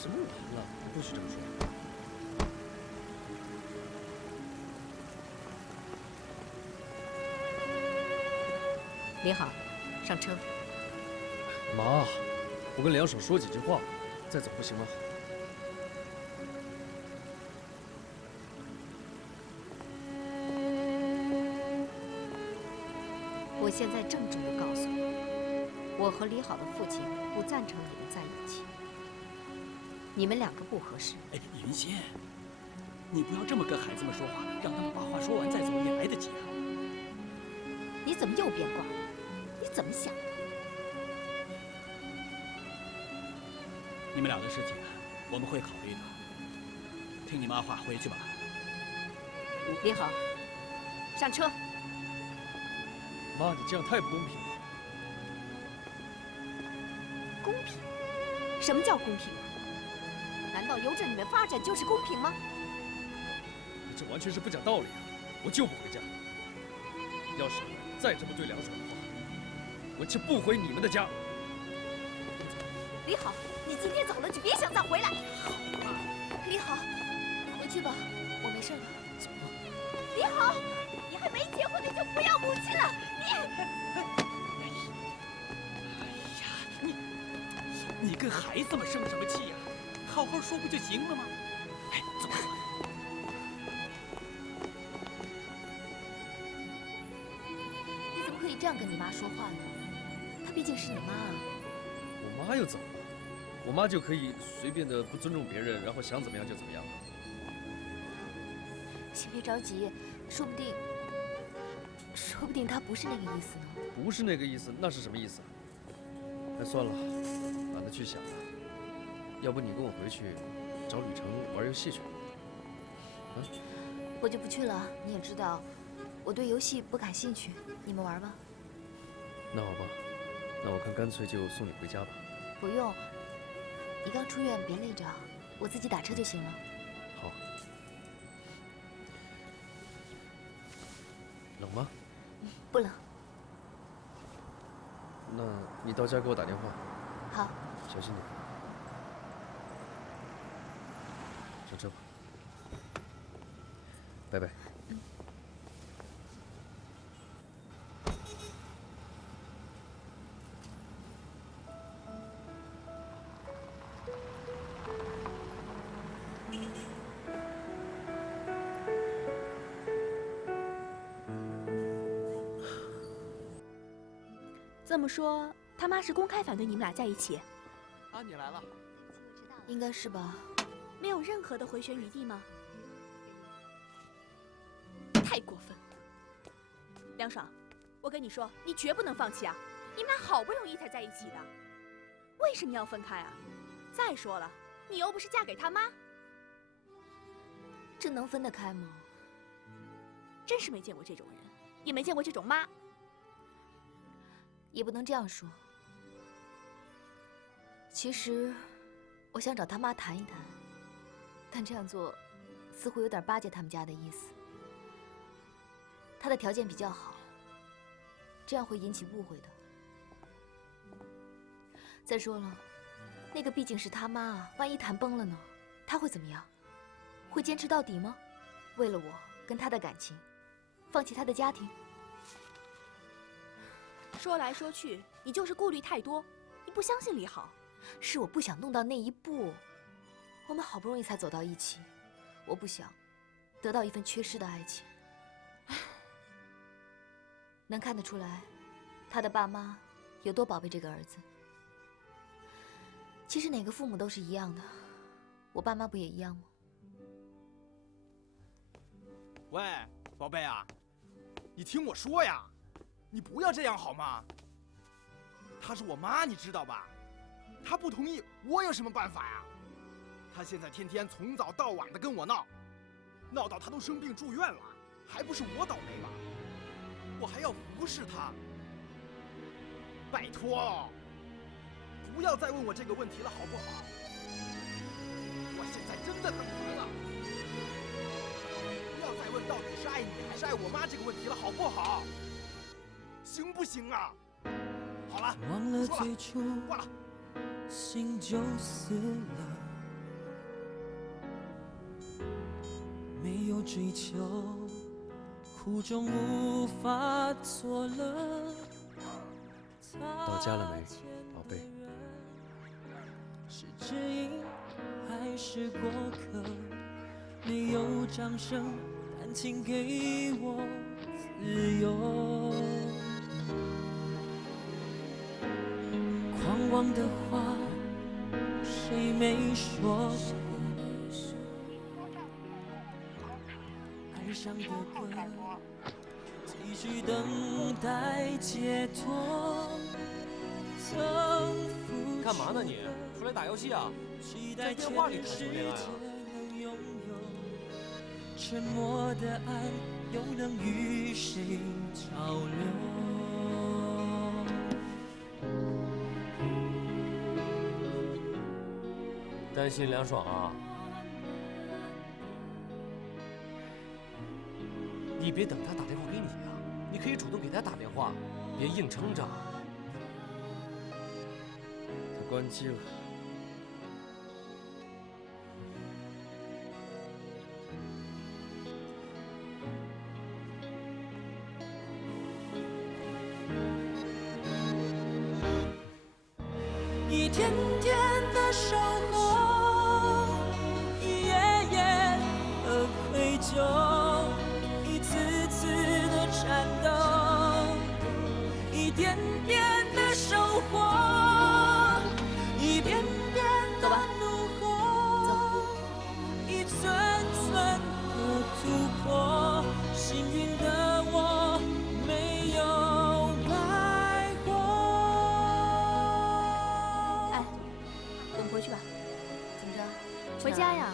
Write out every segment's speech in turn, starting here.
什么人了？你不许这么说。李好，上车。妈，我跟梁爽说几句话，再走不行吗？我现在郑重地告诉你，我和李好的父亲不赞成你们在一起，你们两个不合适。哎，云仙，你不要这么跟孩子们说话，让他们把话说完再走也来得及啊。你怎么又变卦了？你怎么想的？你们俩的事情，我们会考虑的。听你妈话，回去吧。李好，上车。妈，你这样太不公平了。公平？什么叫公平？难道由着你们发展就是公平吗？你这完全是不讲道理啊！我就不回家。要是再这么对梁爽的话，我就不回你们的家。李好，你今天走了就别想再回来。好啊，李好，你回去吧，我没事了。走吧。李好，你还没结婚你就不要母亲了，你。你跟孩子们生什么气呀？好好说不就行了吗？哎，走吧。你怎么可以这样跟你妈说话呢？她毕竟是你妈啊。我妈又怎么了？我妈就可以随便的不尊重别人，然后想怎么样就怎么样。先别着急，说不定她不是那个意思呢。不是那个意思，那是什么意思？哎，算了，懒得去想了。要不你跟我回去找吕程玩游戏去。啊？我就不去了。你也知道，我对游戏不感兴趣。你们玩吧。那好吧，那我看干脆就送你回家吧。不用，你刚出院，别累着，我自己打车就行了。好。冷吗？不冷。那你到家给我打电话。好。小心点。上车吧。拜拜。这么说，他妈是公开反对你们俩在一起？啊，你来了。应该是吧。没有任何的回旋余地吗？太过分！梁爽，我跟你说，你绝不能放弃啊！你们俩好不容易才在一起的，为什么要分开啊？再说了，你又不是嫁给他妈，这能分得开吗？真是没见过这种人，也没见过这种妈。也不能这样说。其实，我想找他妈谈一谈，但这样做似乎有点巴结他们家的意思。他的条件比较好，这样会引起误会的。再说了，那个毕竟是他妈啊，万一谈崩了呢？他会怎么样？会坚持到底吗？为了我跟他的感情，放弃他的家庭？说来说去，你就是顾虑太多，你不相信李好。是我不想弄到那一步。我们好不容易才走到一起，我不想得到一份缺失的爱情。能看得出来，他的爸妈有多宝贝这个儿子。其实哪个父母都是一样的，我爸妈不也一样吗？喂，宝贝啊，你听我说呀，你不要这样好吗？她是我妈，你知道吧？她不同意，我有什么办法呀？她现在天天从早到晚的跟我闹，闹到她都生病住院了，还不是我倒霉吧？我还要服侍她。拜托，不要再问我这个问题了，好不好？我现在真的很烦了。不要再问到底是爱你还是爱我妈这个问题了，好不好？行不行啊？好了，忘了不说了，最初挂了。心就死了，有追求，苦中无法作乐。到家了没，宝贝？是知音还是过客？没有掌声，但请给我自由。狂妄的话，谁没说？爱上的歌，继续等待解脱。干嘛呢你？出来打游戏啊？在电话里谈什么恋爱啊？沉默的爱又能与谁交流？担心梁爽啊？你别等他打电话给你啊，你可以主动给他打电话，别硬撑着。他关机了。一天天的守候，一夜夜的愧疚，一次次的颤抖，一点点的收获，一遍遍的怒吼，一寸寸的突破，幸运的我没有白活。我们回去吧。怎么着？回家呀。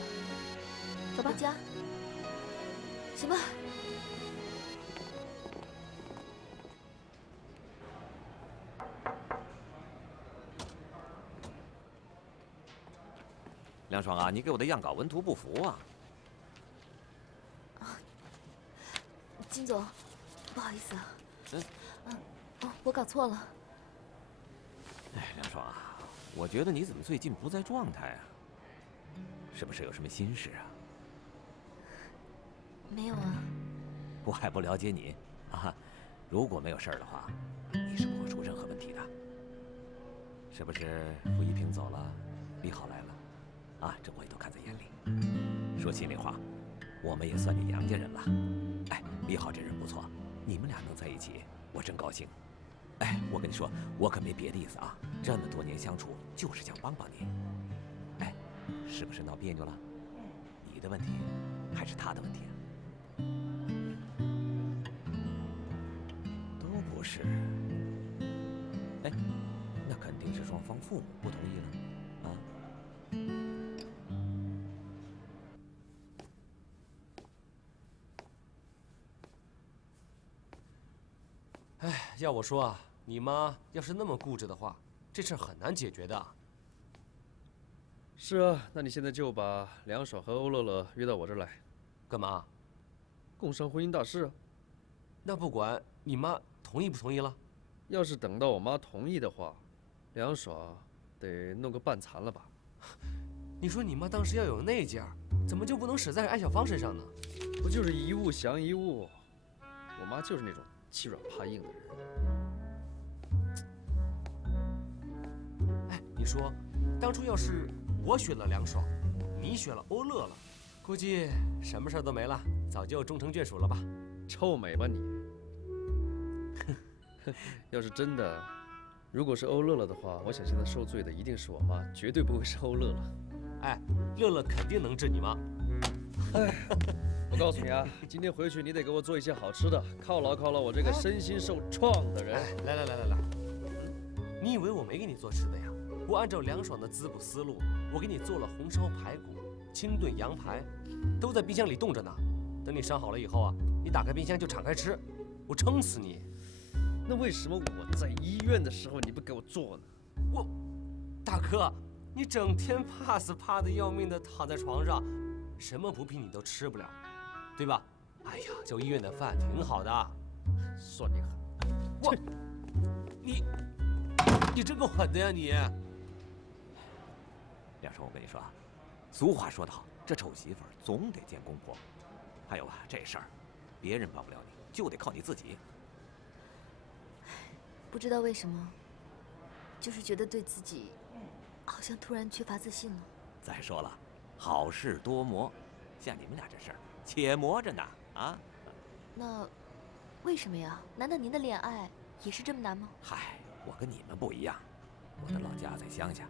走吧。回家。行吧。梁爽啊，你给我的样稿文图不符啊！金总，不好意思啊。嗯。我搞错了。哎，梁爽啊，我觉得你怎么最近不在状态啊？是不是有什么心事啊？没有啊。我还不了解你啊！如果没有事儿的话，你是不会出任何问题的。是不是傅一平走了，李好来了？啊，这我也都看在眼里。说心里话，我们也算你杨家人了。哎，李好这人不错，你们俩能在一起，我真高兴。哎，我跟你说，我可没别的意思啊，这么多年相处，就是想帮帮你。哎，是不是闹别扭了？你的问题，还是他的问题啊？都不是。哎，那肯定是双方父母不同意了，啊？哎，要我说啊，你妈要是那么固执的话，这事儿很难解决的。是啊，那你现在就把梁爽和欧乐乐约到我这儿来，干嘛？共商婚姻大事啊。那不管你妈同意不同意了？要是等到我妈同意的话，梁爽得弄个半残了吧？你说你妈当时要有那劲儿，怎么就不能使在艾小芳身上呢？不就是一物降一物？我妈就是那种欺软怕硬的人。哎，你说，当初要是我选了梁爽，你选了欧乐乐，估计什么事儿都没了，早就终成眷属了吧？臭美吧你！要是真的，如果是欧乐乐的话，我想现在受罪的一定是我妈，绝对不会是欧乐乐。哎，乐乐肯定能治你妈。哎，我告诉你啊，今天回去你得给我做一些好吃的，犒劳犒劳我这个身心受创的人。哎，来，你以为我没给你做吃的呀？我按照梁爽的滋补思路，我给你做了红烧排骨、清炖羊排，都在冰箱里冻着呢。等你伤好了以后啊，你打开冰箱就敞开吃，我撑死你。那为什么我在医院的时候你不给我做呢？大哥，你整天怕死怕得要命的躺在床上，什么补品你都吃不了，对吧？哎呀，就医院的饭挺好的。算你狠！你真够狠的呀你！梁爽，我跟你说啊，俗话说得好，这臭媳妇儿总得见公婆。还有啊，这事儿，别人帮不了你，就得靠你自己。不知道为什么，就是觉得对自己好像突然缺乏自信了。再说了，好事多磨，像你们俩这事儿，且磨着呢啊。那为什么呀？难道您的恋爱也是这么难吗？嗨，我跟你们不一样，我的老家在乡下，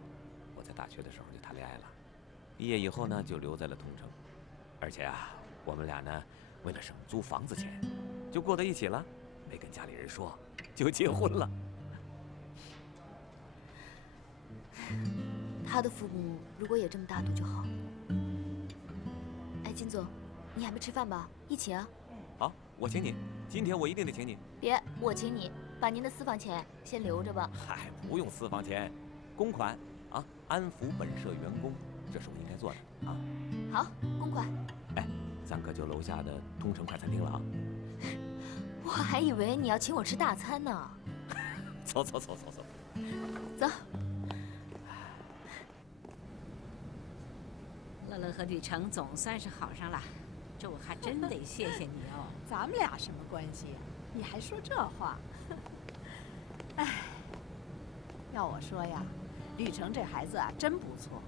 我在大学的时候就谈恋爱了，毕业以后呢就留在了同城，而且啊，我们俩呢为了省租房子钱，就过到一起了，没跟家里人说，就结婚了。他的父母如果也这么大度就好。哎，金总，你还没吃饭吧？一起啊！好，我请你，今天我一定得请你。别，我请你，把您的私房钱先留着吧。嗨，不用私房钱，公款啊，安抚本社员工，这是我应该做的啊。好，公款。哎，咱可就楼下的通城快餐厅了啊。我还以为你要请我吃大餐呢。走。走。乐乐和吕程总算是好上了，这我还真得谢谢你哦。咱们俩什么关系呀？你还说这话？哎，要我说呀，吕程这孩子啊真不错。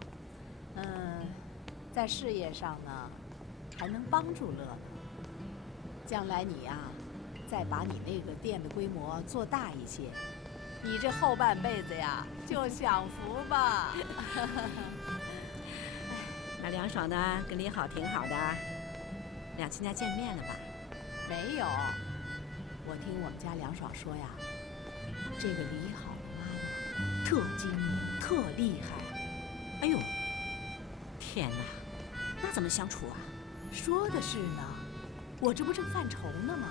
在事业上呢，还能帮助乐乐。将来你呀，再把你那个店的规模做大一些，你这后半辈子呀就享福吧。那梁爽呢？跟李好挺好的，两亲家见面了吧？没有，我听我们家梁爽说呀，这个李好的妈妈特精明，特厉害。哎呦，天哪，那怎么相处啊？说的是呢，我这不正犯愁呢吗？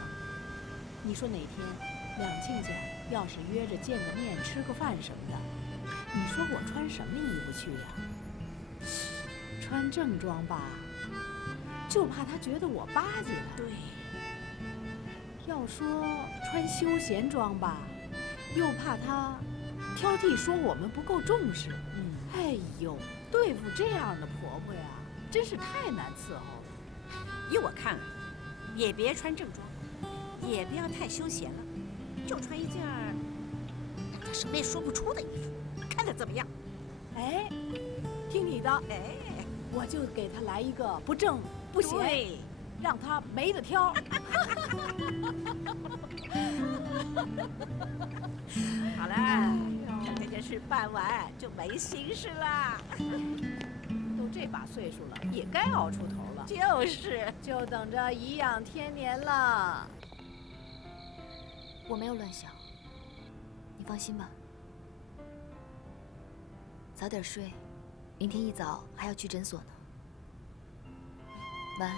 你说哪天两亲家要是约着见个面、吃个饭什么的，你说我穿什么衣服去呀？穿正装吧，就怕他觉得我巴结他。对。要说穿休闲装吧，又怕他挑剔，说我们不够重视。哎呦，对付这样的婆婆呀，真是太难伺候了。依我看啊，也别穿正装，也不要太休闲了，就穿一件人家什么也说不出的衣服，看着怎么样？哎，听你的。哎，我就给他来一个不正不邪，让他没得挑。好了，等这件事办完就没心事了。都这把岁数了，也该熬出头了。就是，就等着颐养天年了。我没有乱想，你放心吧。早点睡，明天一早还要去诊所呢。晚安。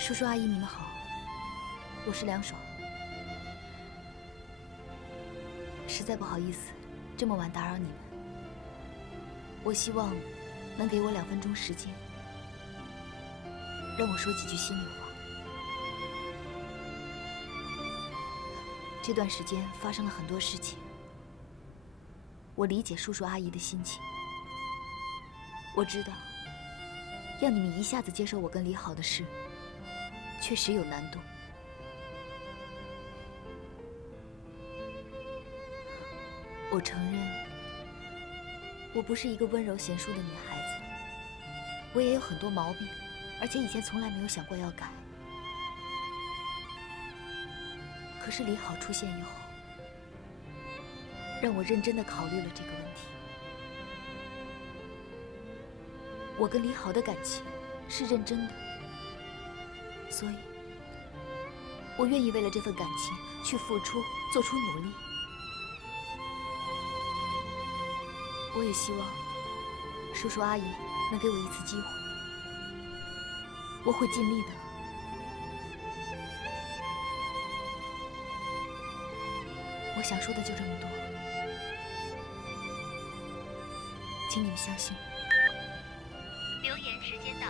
叔叔阿姨，你们好，我是梁爽。实在不好意思，这么晚打扰你们。我希望能给我2分钟时间，让我说几句心里话。这段时间发生了很多事情，我理解叔叔阿姨的心情。我知道，要你们一下子接受我跟李好的事，确实有难度。我承认，我不是一个温柔贤淑的女孩子，我也有很多毛病，而且以前从来没有想过要改。可是李好出现以后，让我认真地考虑了这个问题。我跟李好的感情是认真的，所以我愿意为了这份感情去付出，做出努力。我也希望叔叔阿姨能给我一次机会，我会尽力的。我想说的就这么多，请你们相信我。留言时间到。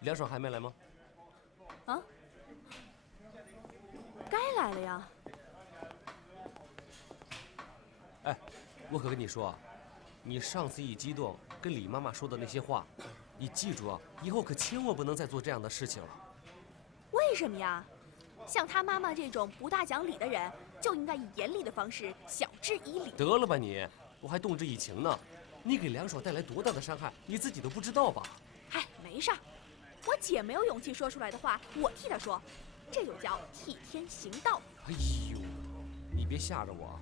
梁爽还没来吗？啊，该来了呀。哎，我可跟你说啊，你上次一激动跟李妈妈说的那些话，你记住啊，以后可千万不能再做这样的事情了。为什么呀？像他妈妈这种不大讲理的人，就应该以严厉的方式晓之以理。得了吧你，我还动之以情呢。你给梁爽带来多大的伤害，你自己都不知道吧？嗨，没事儿。我姐没有勇气说出来的话，我替她说，这就叫替天行道。哎呦，你别吓着我，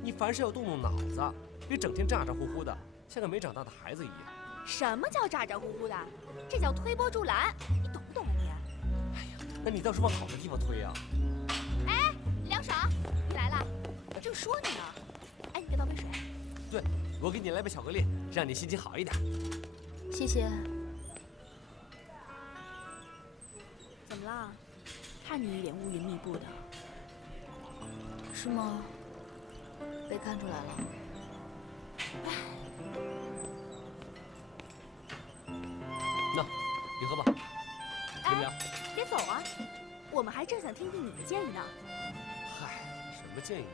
你凡事要动动脑子，别整天咋咋呼呼的，像个没长大的孩子一样。什么叫咋咋呼呼的？这叫推波助澜，你懂不懂啊你？哎呀，那你倒是往好的地方推啊。哎，梁爽，你来了，我正说你呢。哎，你给倒杯水。对，我给你来杯巧克力，让你心情好一点。谢谢。怎么了？看你一脸乌云密布的。是吗？被看出来了。那，你喝吧。饮料。别走啊！我们还正想听听你的建议呢。嗨，什么建议？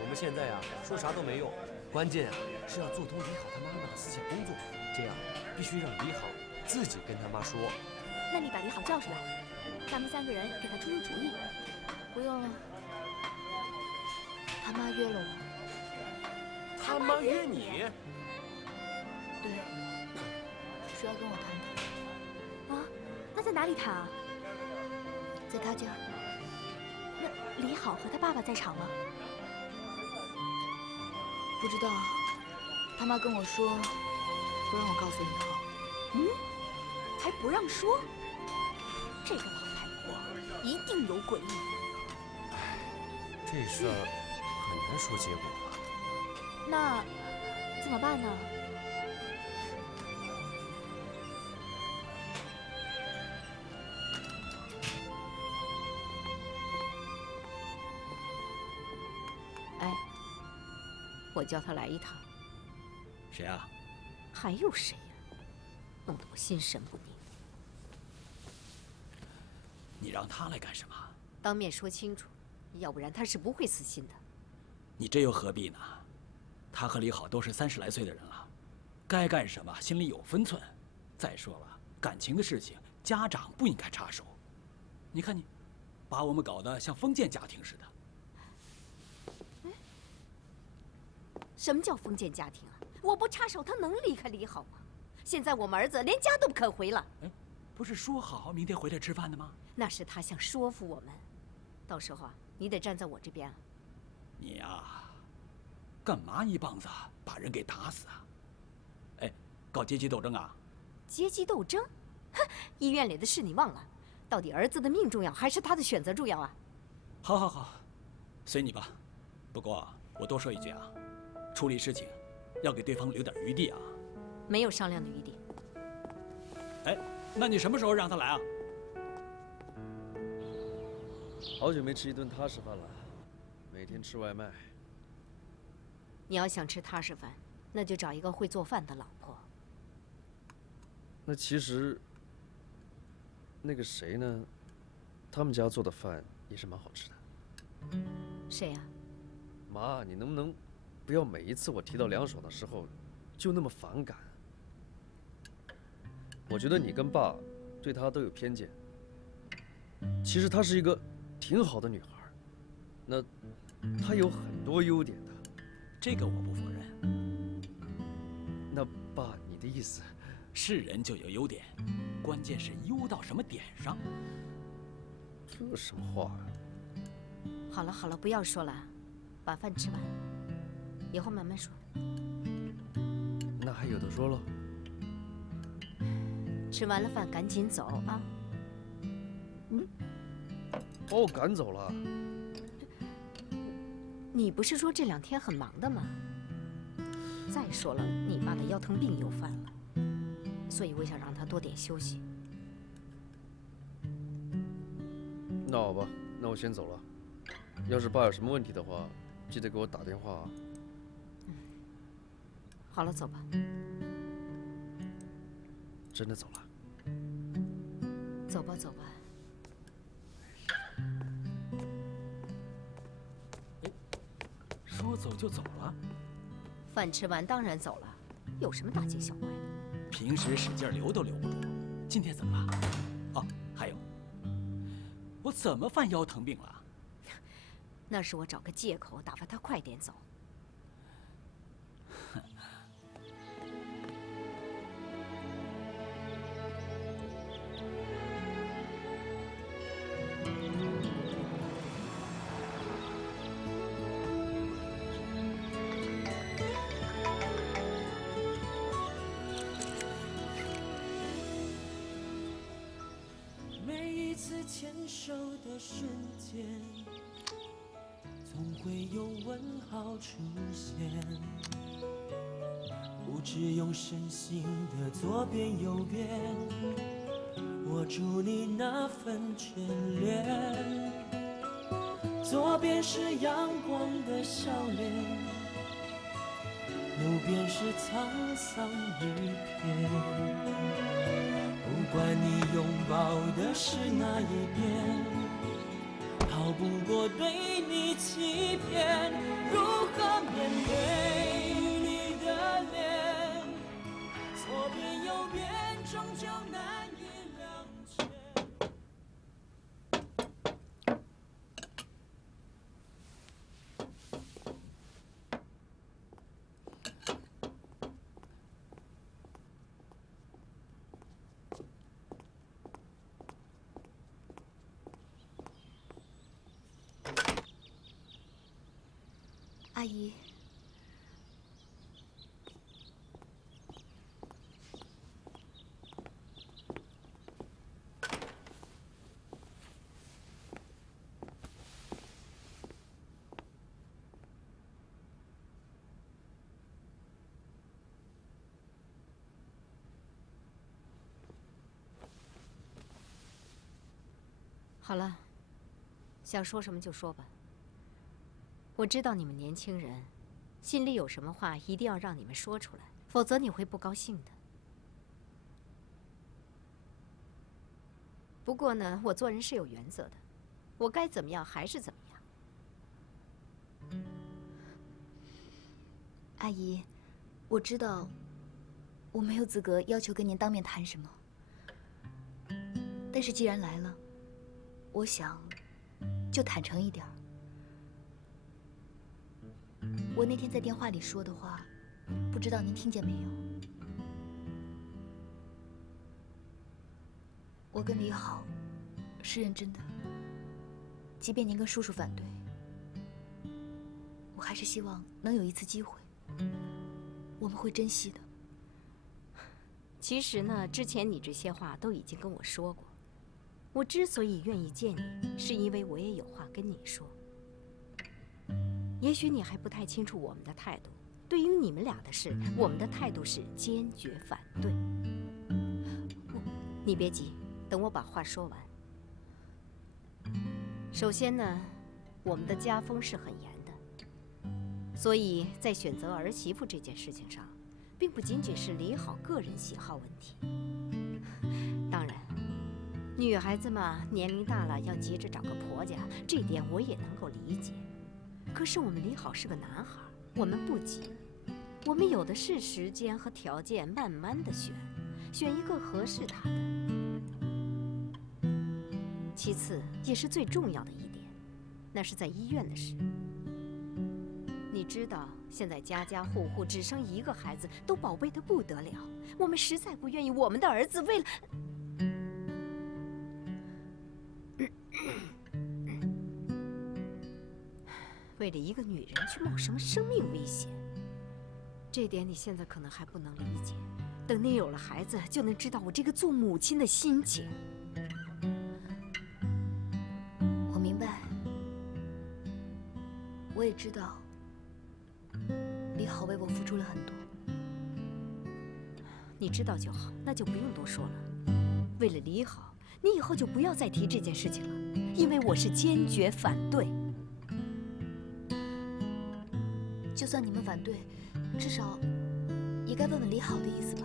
我们现在呀，说啥都没用，关键啊是要做通李好他妈妈的思想工作，这样必须让李好自己跟他妈说。那你把李好叫出来。咱们3个人给他出出主意。不用了，他妈约了我。他妈约你？对，说要跟我谈谈。啊？那在哪里谈啊？在他家。那李好和他爸爸在场吗？不知道，他妈跟我说不让我告诉李好。嗯？还不让说？这个老太婆一定有诡异。哎，这事儿很难说结果啊。那怎么办呢？哎，我叫他来一趟。谁啊？还有谁呀？弄得我心神不宁。你让他来干什么？当面说清楚，要不然他是不会死心的。你这又何必呢？他和李好都是30来岁的人了，该干什么心里有分寸。再说了，感情的事情家长不应该插手。你看你，把我们搞得像封建家庭似的。什么叫封建家庭啊？我不插手，他能离开李好吗？现在我们儿子连家都不肯回了。不是说好明天回来吃饭的吗？那是他想说服我们，到时候啊，你得站在我这边啊。你呀，干嘛一棒子把人给打死啊？哎，搞阶级斗争啊？阶级斗争？哼，医院里的事你忘了？到底儿子的命重要，还是他的选择重要啊？好，好，好，随你吧。不过我多说一句啊，处理事情要给对方留点余地啊。没有商量的余地。哎，那你什么时候让他来啊？好久没吃一顿踏实饭了，每天吃外卖。你要想吃踏实饭，那就找一个会做饭的老婆。那其实，那个谁呢，他们家做的饭也是蛮好吃的。谁呀？妈，你能不能不要每一次我提到梁爽的时候，就那么反感？我觉得你跟爸对她都有偏见。其实她是一个挺好的女孩，那她有很多优点的。这个我不否认。那爸，你的意思？是人就有优点，关键是优到什么点上。这什么话啊？好了好了，不要说了，把饭吃完，以后慢慢说。那还有的说了。吃完了饭赶紧走啊！把我赶走了？你不是说这2天很忙的吗？再说了，你爸的腰疼病又犯了，所以我想让他多点休息。那好吧，那我先走了。要是爸有什么问题的话，记得给我打电话啊。好了，走吧。真的走了？走吧，走吧。说走就走了？饭吃完当然走了，有什么大惊小怪的？平时使劲留都留不住，今天怎么了？哦，还有，我怎么犯腰疼病了？那是我找个借口打发他快点走。每一次牵手的瞬间，总会有问号出现。不止用身心的左边右边，握住你那份眷恋。左边是阳光的笑脸，右边是沧桑一片。不管你拥抱的是哪一边，逃不过对你欺骗。如何面对你的脸？左边右边终究难以两全。阿姨，好了，想说什么就说吧。我知道你们年轻人，心里有什么话一定要让你们说出来，否则你会不高兴的。不过呢，我做人是有原则的，我该怎么样还是怎么样。阿姨，我知道我没有资格要求跟您当面谈什么，但是既然来了，我想就坦诚一点儿。我那天在电话里说的话，不知道您听见没有？我跟李好是认真的，即便您跟叔叔反对，我还是希望能有一次机会，我们会珍惜的。其实呢，之前你这些话都已经跟我说过，我之所以愿意见你，是因为我也有话跟你说。也许你还不太清楚我们的态度。对于你们俩的事，我们的态度是坚决反对。你别急，等我把话说完。首先呢，我们的家风是很严的，所以在选择儿媳妇这件事情上，并不仅仅是李好个人喜好问题。当然，女孩子嘛，年龄大了要急着找个婆家，这点我也能够理解。可是我们李好是个男孩，我们不急，我们有的是时间和条件，慢慢的选一个合适他的。其次，也是最重要的一点，那是在医院的事。你知道，现在家家户户只生一个孩子，都宝贝得不得了。我们实在不愿意我们的儿子为了……为了一个女人去冒什么生命危险？这点你现在可能还不能理解，等你有了孩子，就能知道我这个做母亲的心情。我明白，我也知道，李好为我付出了很多。你知道就好，那就不用多说了。为了李好，你以后就不要再提这件事情了，因为我是坚决反对。就算你们反对，至少也该问问李好的意思吧。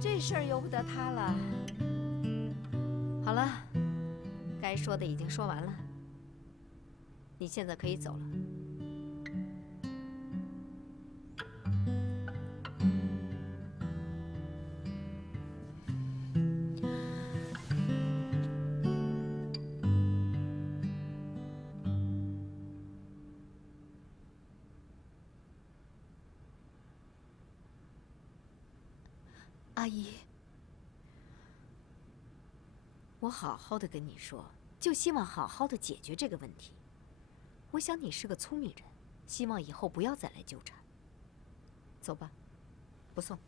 这事儿由不得他了。好了，该说的已经说完了，你现在可以走了。阿姨，我好好的跟你说，就希望好好的解决这个问题。我想你是个聪明人，希望以后不要再来纠缠。走吧，不送。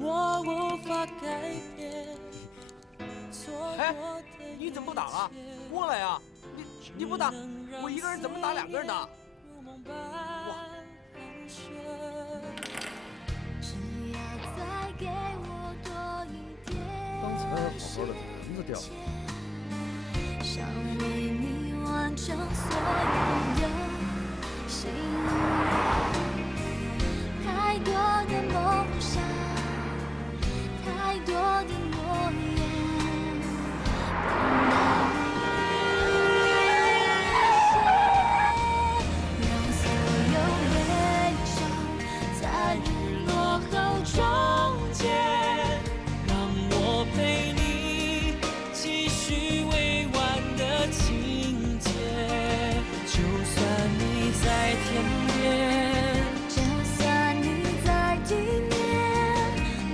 我无法改变。哎，你怎么不打了？过来呀！你不打，我一个人怎么打两个人呢？哇！刚才好好的，轮子掉了。想为你完成所有的心愿，太多的梦想，太多的诺言，让所有悲伤在日落后终结，让我陪你继续未完的情节，就算你在天边，就算你在地面，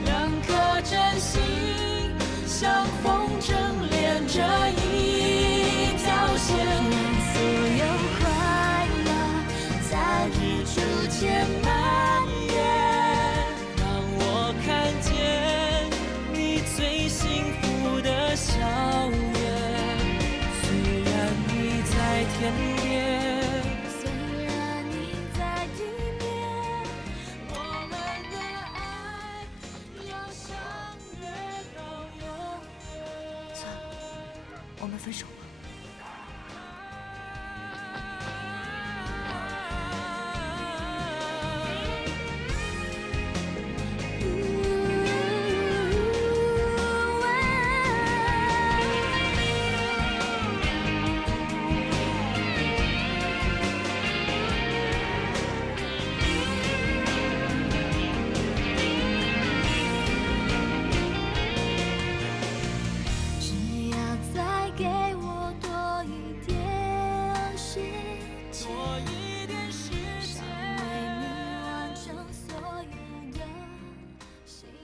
两颗真心像风筝连着一条线，让所有快乐在日出前蔓延，让我看见你最幸福的笑颜。虽然你在天边，虽然你在地面，我们的爱要相约到永远。算了，我们分手吧。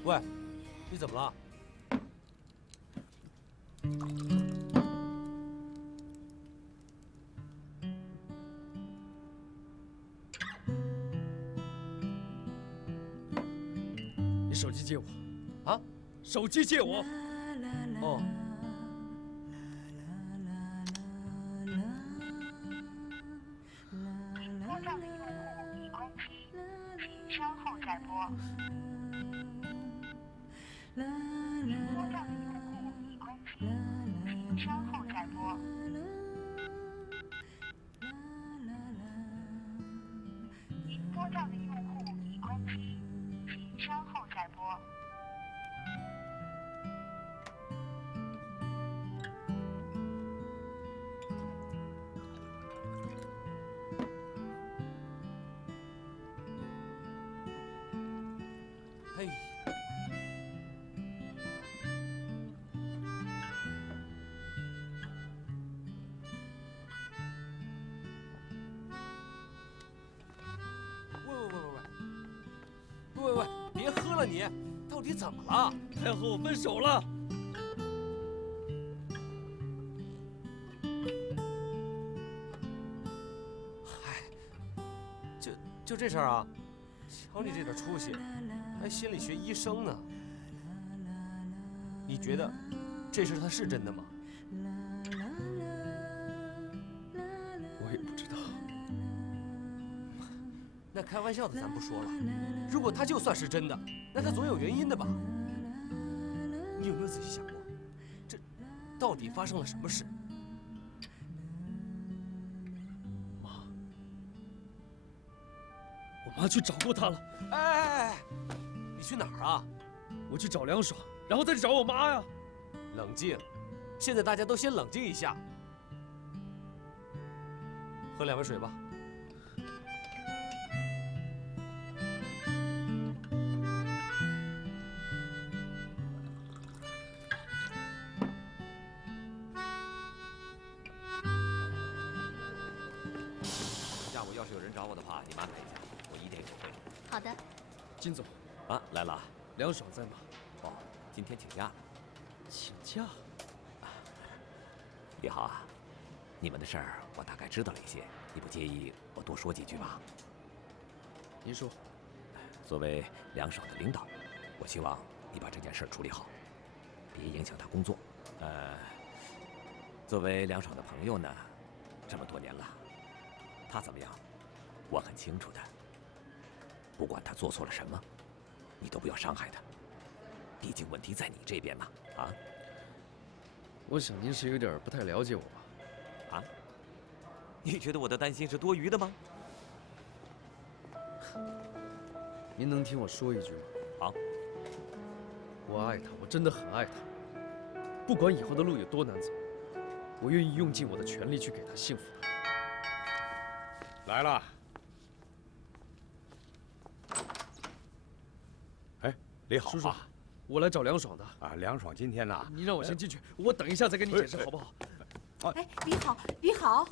喂，你怎么了？你手机借我。啊？手机借我。哦。 拨账的用户已关机，请稍后再拨。拨账的用户已关机，请稍后再拨。您拨账的用户已关机，请稍后再拨。 嘿，喂，别喝了你，到底怎么了？他要和我分手了。嗨，就这事儿啊？瞧你这点出息，还心理学医生呢？你觉得这事他是真的吗？我也不知道。那开玩笑的咱不说了，如果他就算是真的，那他总有原因的吧？你有没有仔细想过，这到底发生了什么事？我妈去找过他了。哎，你去哪儿啊？我去找梁爽，然后再去找我妈呀。冷静，现在大家都先冷静一下。喝2杯水吧。下午要是有人找我的话，你们安排一下，我一定给会。好的。金总，啊，来了。梁爽在吗？哦，今天请假了。请假？李豪啊，你们的事儿我大概知道了一些，你不介意我多说几句吧？您说。作为梁爽的领导，我希望你把这件事处理好，别影响他工作。作为梁爽的朋友呢，这么多年了，他怎么样，我很清楚的。不管他做错了什么，你都不要伤害他，毕竟问题在你这边嘛，啊？我想您是有点不太了解我吧？啊？你觉得我的担心是多余的吗？您能听我说一句吗？好。我爱他，我真的很爱他。不管以后的路有多难走，我愿意用尽我的全力去给他幸福的。来了。哎，李好啊。叔叔，我来找梁爽的。啊，梁爽今天呐，你让我先进去，我等一下再跟你解释，好不好？哎，李好，李好。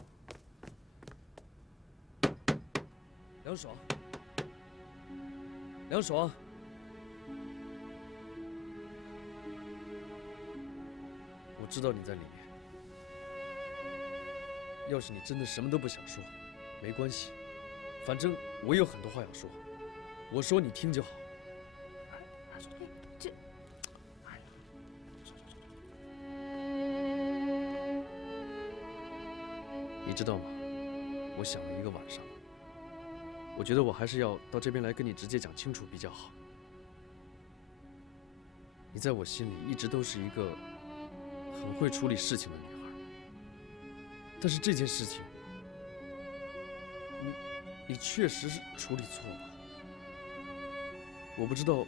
梁爽，梁爽。我知道你在里面。要是你真的什么都不想说，没关系，反正我有很多话要说，我说你听就好。这，你知道吗？我想了一个晚上，我觉得我还是要到这边来跟你直接讲清楚比较好。你在我心里一直都是一个很会处理事情的女孩，但是这件事情，你确实是处理错了。我不知道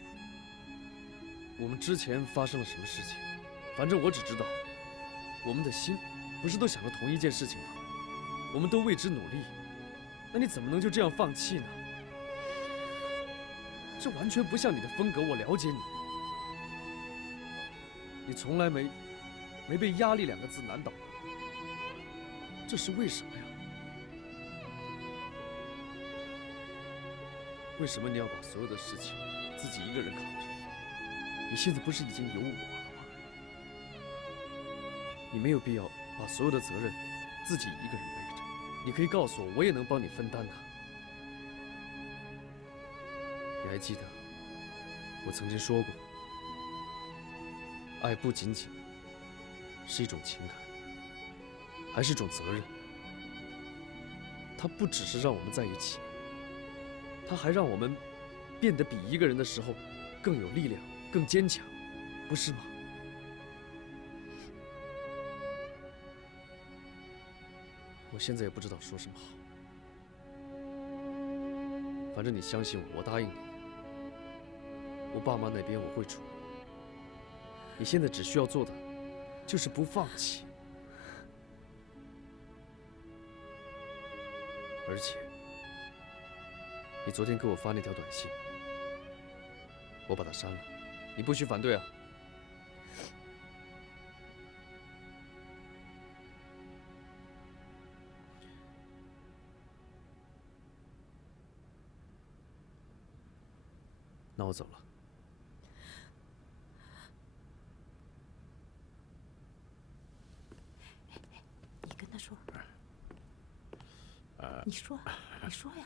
我们之前发生了什么事情，反正我只知道，我们的心不是都想着同一件事情吗？我们都为之努力，那你怎么能就这样放弃呢？这完全不像你的风格，我了解你，你从来没被压力2个字难倒过，这是为什么呀？为什么你要把所有的事情自己一个人扛着？你现在不是已经有我了吗？你没有必要把所有的责任自己一个人背着，你可以告诉我，我也能帮你分担的。你还记得我曾经说过，爱不仅仅是一种情感，还是一种责任。它不只是让我们在一起，它还让我们变得比一个人的时候更有力量、更坚强，不是吗？我现在也不知道说什么好。反正你相信我，我答应你，我爸妈那边我会处理。你现在只需要做的就是不放弃。而且，你昨天给我发那条短信，我把它删了，你不许反对啊！那我走了。你跟他说。你说，你说呀。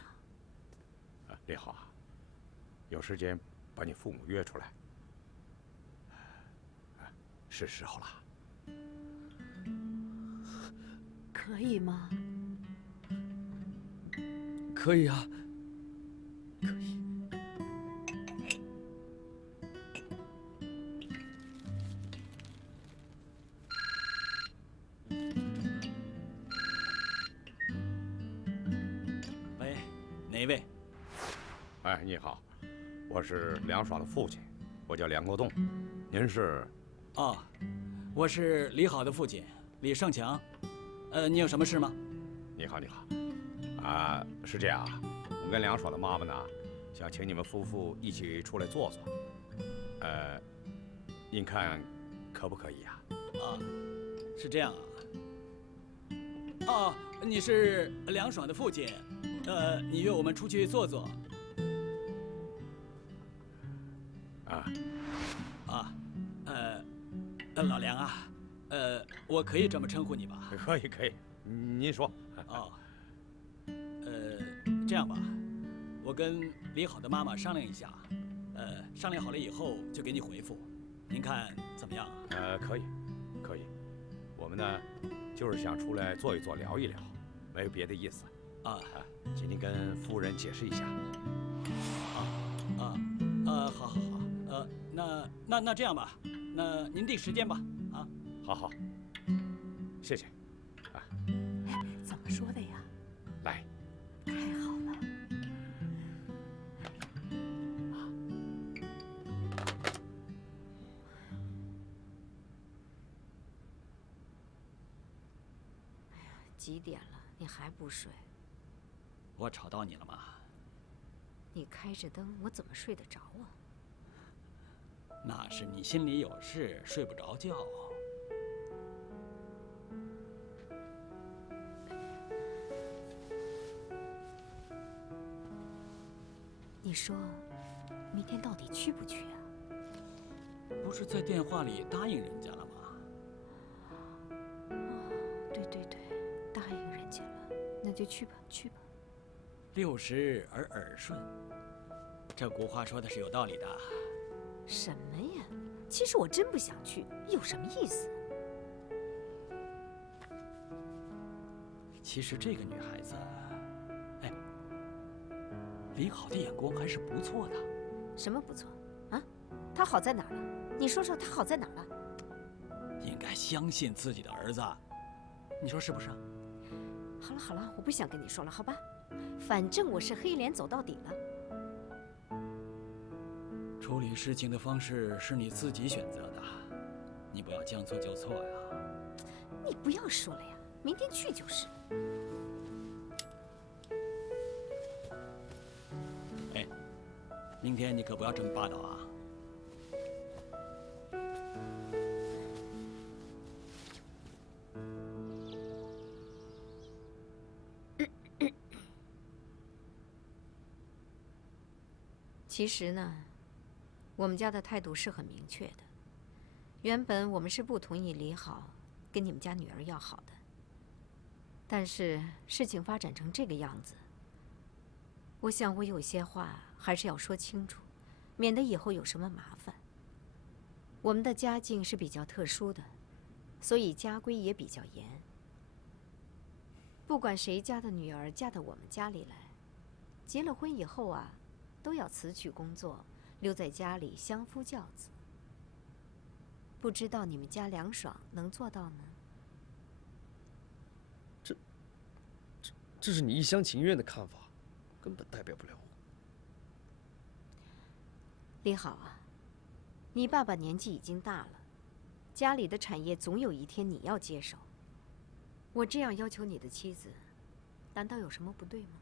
李好，有时间把你父母约出来，是时候了。可以吗？可以啊，可以。喂，哪一位？哎，你好，我是梁爽的父亲，我叫梁国栋，您是？哦，我是李好的父亲李胜强。你有什么事吗？你好，你好。啊，是这样啊，我跟梁爽的妈妈呢，想请你们夫妇一起出来坐坐。您看可不可以啊？啊，是这样啊。哦，你是梁爽的父亲，你约我们出去坐坐。老梁啊，我可以这么称呼你吧？可以，可以，您说。哦，这样吧，我跟李好的妈妈商量一下，商量好了以后就给你回复，您看怎么样？可以，可以。我们呢，就是想出来坐一坐，聊一聊，没有别的意思。啊，请您跟夫人解释一下。好，那这样吧，那您定时间吧，啊。好好，谢谢。怎么说的呀？来。太好了。几点了，你还不睡？我吵到你了吗？你开着灯，我怎么睡得着啊？那是你心里有事，睡不着觉。你说，明天到底去不去啊？不是在电话里答应人家了吗？对，答应人家了，那就去吧，去吧。六十而耳顺，这古话说的是有道理的。什么呀？其实我真不想去，有什么意思？其实这个女孩子，李好的眼光还是不错的。什么不错？啊？她好在哪儿了？你说说她好在哪儿了？应该相信自己的儿子，你说是不是？好了，我不想跟你说了，好吧？反正我是黑脸走到底了。处理事情的方式是你自己选择的，你不要将错就错呀。你不要说了呀，明天去就是。明天你可不要这么霸道啊！其实呢，我们家的态度是很明确的。原本我们是不同意李好跟你们家女儿要好的，但是事情发展成这个样子，我想我有些话还是要说清楚，免得以后有什么麻烦。我们的家境是比较特殊的，所以家规也比较严。不管谁家的女儿嫁到我们家里来，结了婚以后啊，都要辞去工作，留在家里相夫教子。不知道你们家梁爽能做到吗？这是你一厢情愿的看法，根本代表不了我。李好啊，你爸爸年纪已经大了，家里的产业总有一天你要接手。我这样要求你的妻子，难道有什么不对吗？